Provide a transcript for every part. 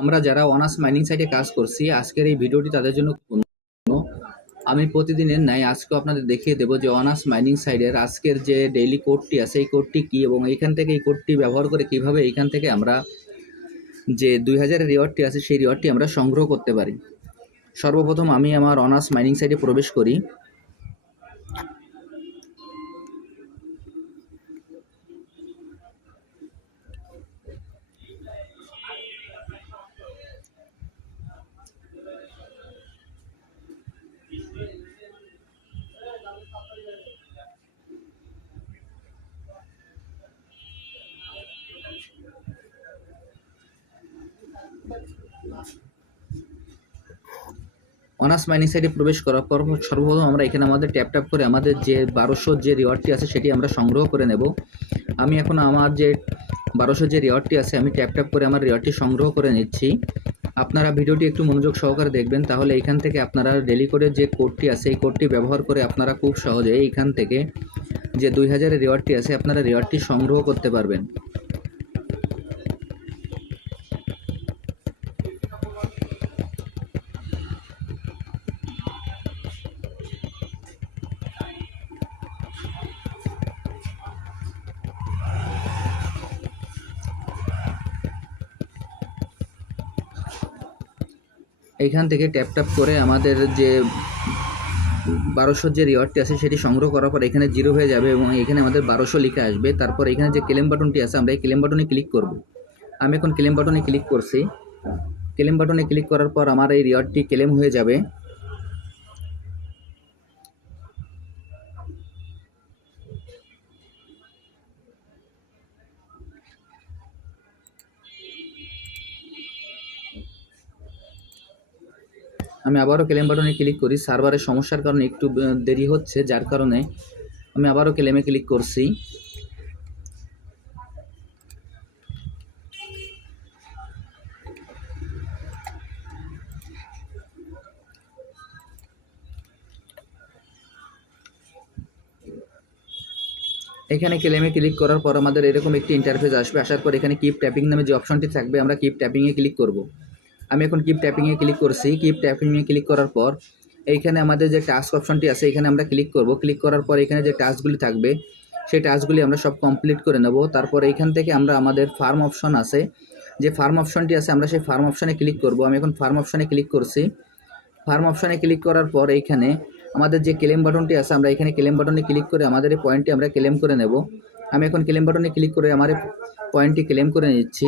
আমরা যারা honours mining সাইটে কাজ করছি, আজকের এই ভিডিওটি তাদের জন্য আমি প্রতিদিনের ন্যায় আজকেও আপনাদের দেখিয়ে দেবো যে অনার্স মাইনিং সাইডের আজকের যে ডেইলি কোডটি আছে, এই কোডটি কী এবং এইখান থেকে এই কোডটি ব্যবহার করে কীভাবে এইখান থেকে আমরা যে দুই হাজারের রিওয়ার্ডটি আছে, সেই রিওয়ার্ডটি আমরা সংগ্রহ করতে পারি। সর্বপ্রথম আমি আমার অনার্স মাইনিং সাইটে প্রবেশ করি। অনার্স মাইনিং সাইটে প্রবেশ করার পর সর্বপ্রথম আমরা এখানে আমাদের ট্যাপ ট্যাপ করে আমাদের যে বারোশো যে রিওয়ার্ডটি আছে সেটি আমরা সংগ্রহ করে নেব। আমি এখন আমার যে বারোশো যে রিওয়ার্ডটি আছে আমি ট্যাপ ট্যাপ করে আমার রিওয়ার্ডটি সংগ্রহ করে নিচ্ছি। আপনারা ভিডিওটি একটু মনোযোগ সহকারে দেখবেন, তাহলে এখান থেকে আপনারা ডেলি কোডের যে কোডটি আছে, এই কোডটি ব্যবহার করে আপনারা খুব সহজে এইখান থেকে যে দুই হাজারের রিওয়ার্ডটি আছে, আপনারা রিওয়ার্ডটি সংগ্রহ করতে পারবেন। এইখান থেকে ট্যাপ ট্যাপ করে আমাদের যে বারোশোর যে রিওয়ার্ডটি আছে সেটি সংগ্রহ করার পর এখানে জিরো হয়ে যাবে এবং এখানে আমাদের বারোশো লিখে আসবে। তারপর এখানে যে ক্লেম বাটনটি আছে, আমরা এই ক্লেম বাটনে ক্লিক করব। আমি এখন ক্লেম বাটনে ক্লিক করছি। ক্লেম বাটনে ক্লিক করার পর আমার এই রিওয়ার্ডটি ক্লেম হয়ে যাবে। আমি আবারও ক্লেম বাটনে ক্লিক করি। সার্ভারের সমস্যার কারণে একটু দেরি হচ্ছে, যার কারণে আমি আবারও ক্লেমে ক্লিক করছি। এখানে ক্লেমে ক্লিক করার পর আমাদের এরকম একটি ইন্টারফেস আসবে। আসার পর এখানে কিপ ট্যাপিং নামে যে অপশনটি থাকবে, আমরা কিপ ট্যাপিংয়ে ক্লিক করব। আমি এখন কিপ ট্যাপিংয়ে ক্লিক করছি। কিপ ট্যাপিংয়ে ক্লিক করার পর, এইখানে আমাদের যে টাস্ক অপশনটি আছে, এখানে আমরা ক্লিক করব। ক্লিক করার পর এখানে যে টাস্কগুলি থাকবে, সেই টাস্কগুলি আমরা সব কমপ্লিট করে নেব। তারপর এইখান থেকে আমরা আমাদের ফার্ম অপশন আছে। যে ফার্ম অপশনটি আছে, আমরা সেই ফার্ম অপশনে ক্লিক করব। আমি এখন ফার্ম অপশনে ক্লিক করছি। ফার্ম অপশনে ক্লিক করার পর এইখানে আমাদের যে ক্লেম বাটনটি আছে, আমরা এখানে ক্লেম বাটনে ক্লিক করে আমাদের এই পয়েন্টটি আমরা ক্লেম করে নেব। আমি এখন ক্লেম বাটনে ক্লিক করে আমার পয়েন্টটি ক্লেম করে নিচ্ছি।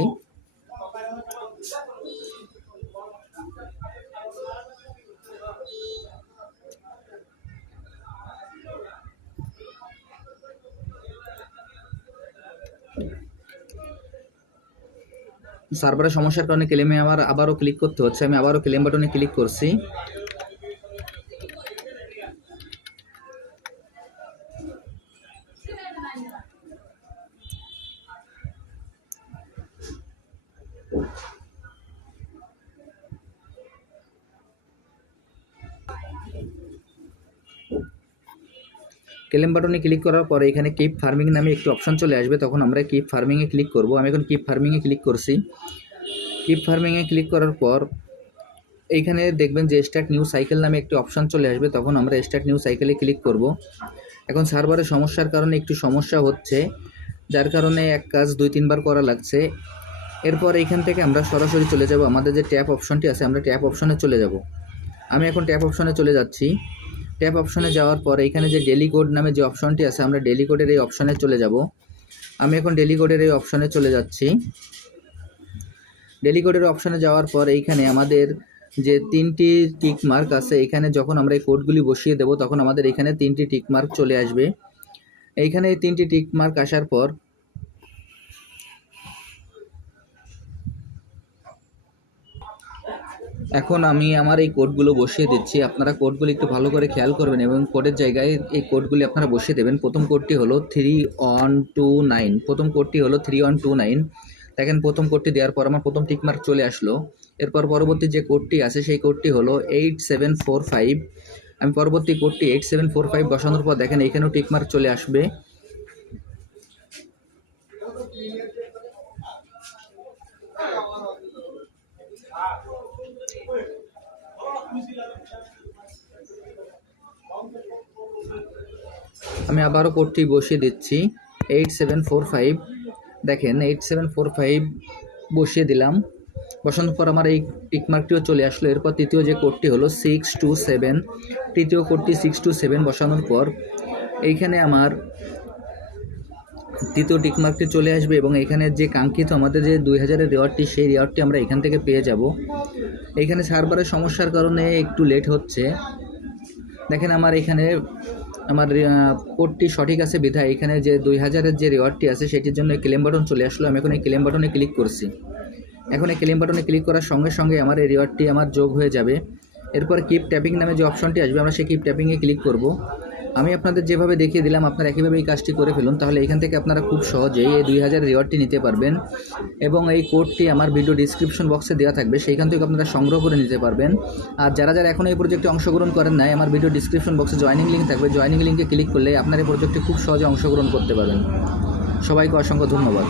সার্ভারের সমস্যার কারণে ক্লেমে আমার আবারও ক্লিক করতে হচ্ছে। আমি আবারও ক্লেম বাটনে ক্লিক করছি। ক্লেম বাটনে ক্লিক করার পরে এখানে কিপ ফার্মিং নামে একটি অপশন চলে আসবে। তখন আমরা কিপ ফার্মিংয়ে ক্লিক করব। আমি এখন কিপ ফার্মিংয়ে ক্লিক করছি। কিপ ফার্মিংয়ে ক্লিক করার পর এইখানে দেখবেন যে স্টার্ট নিউ সাইকেল নামে একটি অপশন চলে আসবে। তখন আমরা স্টার্ট নিউ সাইকেলে ক্লিক করব। এখন সার্ভারের সমস্যার কারণে একটু সমস্যা হচ্ছে, যার কারণে এক কাজ দুই তিনবার করা লাগছে। এরপর এইখান থেকে আমরা সরাসরি চলে যাব। আমাদের যে ট্যাপ অপশনটি আছে, আমরা ট্যাপ অপশনে চলে যাব। আমি এখন ট্যাপ অপশনে চলে যাচ্ছি। ট্যাপ অপশনে যাওয়ার পর এখানে যে ডেলি কোড নামে যে অপশনটি আছে, আমরা ডেলি কোডের এই অপশনে চলে যাব। আমি এখন ডেলি কোডের এই অপশনে চলে যাচ্ছি। ডেলি কোডের অপশনে যাওয়ার পর এইখানে আমাদের যে তিনটি টিক মার্ক আছে, এখানে যখন আমরা এই কোডগুলি বসিয়ে দেব, তখন আমাদের এখানে তিনটি টিক মার্ক চলে আসবে। এইখানে এই তিনটি টিক মার্ক আসার পর এখন আমি আমার এই কোডগুলো বসিয়ে দিচ্ছি। আপনারা কোডগুলি একটু ভালো করে খেয়াল করবেন এবং কোডের জায়গায় এই কোডগুলি আপনারা বসিয়ে দেবেন। প্রথম কোডটি হলো থ্রি ওয়ান টু নাইন প্রথম কোডটি হলো থ্রি ওয়ান টু নাইন দেখেন, প্রথম কোডটি দেওয়ার পর আমার প্রথম টিকমার্ক চলে আসলো। এরপর পরবর্তী যে কোডটি আছে, সেই কোডটি হলো এইট সেভেন ফোর ফাইভ আমি পরবর্তী কোডটি এইট সেভেন ফোর ফাইভ বসানোর পর দেখেন, এখানেও টিকমার্ক চলে আসবে। আমি আবারও কোডটি বসিয়ে দিচ্ছি। এইট সেভেন ফোর ফাইভ দেখেন এইট সেভেন ফোর ফাইভ বসিয়ে দিলাম। বসানোর পর আমার এই টিকমার্কটিও চলে আসলো। এরপর তৃতীয় যে কোডটি হলো সিক্স টু সেভেন তৃতীয় কোডটি সিক্স টু সেভেন বসানোর পর এইখানে আমার তৃতীয় টিকমার্কটি চলে আসবে এবং এখানে যে কাঙ্ক্ষিত আমাদের যে দুই হাজারের রেওয়ার্ডটি সেই রেওয়ার্ডটি আমরা এখান থেকে পেয়ে যাব। এইখানে সার্ভারের সমস্যার কারণে একটু লেট হচ্ছে। দেখেন আমার এখানে, আমার কোডটি সঠিক আছে বিধায় এখানে যে দুই হাজারের যে রেওয়ার্ডটি আছে, সেটির জন্য ক্লেম বাটন চলে আসলো। আমি এখন এই ক্লেম বাটনে ক্লিক করছি। এখন এই ক্লেম বাটনে ক্লিক করার সঙ্গে সঙ্গে আমার এই রেওয়ার্ডটি আমার যোগ হয়ে যাবে। এরপর কিপ ট্যাপিং নামে যে অপশনটি আসবে, আমরা সেই কিপ ট্যাপিংয়ে ক্লিক করব। আমি আপনাদের যেভাবে দেখিয়ে দিলাম, আপনারা একইভাবে এই কাজটি করে ফেলুন, তাহলে এখান থেকে আপনারা খুব সহজেই এই দুই হাজার রিওয়ার্ডটি নিতে পারবেন এবং এই কোডটি আমার ভিডিও ডিসক্রিপশন বক্সে দেওয়া থাকবে, সেইখান থেকে আপনারা সংগ্রহ করে নিতে পারবেন। আর যারা যারা এখন এই প্রজেক্টে অংশগ্রহণ করেন নাই, আমার ভিডিও ডিসক্রিপশন বক্সে জয়নিং লিঙ্ক থাকবে জয়নিং লিঙ্কে ক্লিক করলে আপনার এই প্রজেক্টে খুব সহজে অংশগ্রহণ করতে পারবেন। সবাইকে অসংখ্য ধন্যবাদ।